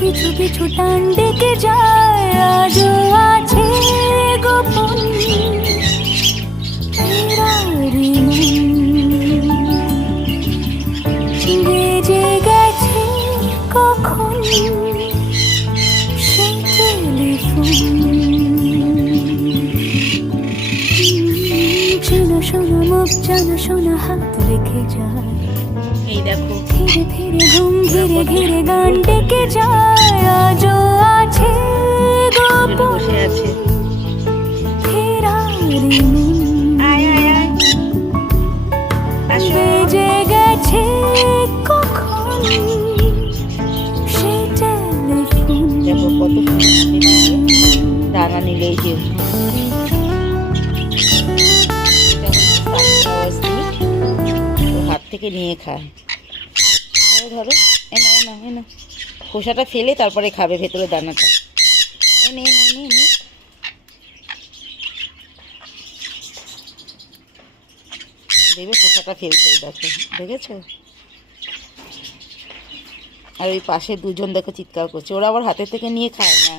পিছু পিছু টান ডেকে যায়, আজও আছে গোপন ফেরারি মন। বেজে গেছে কখন সেই টেলিফোন। চেনা শোনা মুখ, জানা শোনা হাত রেখে যায়। এই দেখো ধীরে ধীরে ঘুম, ঘিরে ঘিরে গান ডেকে যায়, আজও আছে গোপন বসে আছে। ফেরারি মন। আয় আয় আয়, আসো। বেজে গেছে কখন সেই টেলিফোন। দেখো কত দানা নিলে, এই যে হাত থেকে নিয়ে খায়। ধরো ধরো, এনা এনা এনা, খোসাটা ফেলে তারপরে খাবে ভেতরে দানাটা। এনে এনে এনে এনে, দেখবে খোসাটা ফেলছে, দেখো দেখেছো। আর ওই পাশে দুজন দেখো চিৎকার করছে, ওরা আবার হাতের থেকে নিয়ে খায় না।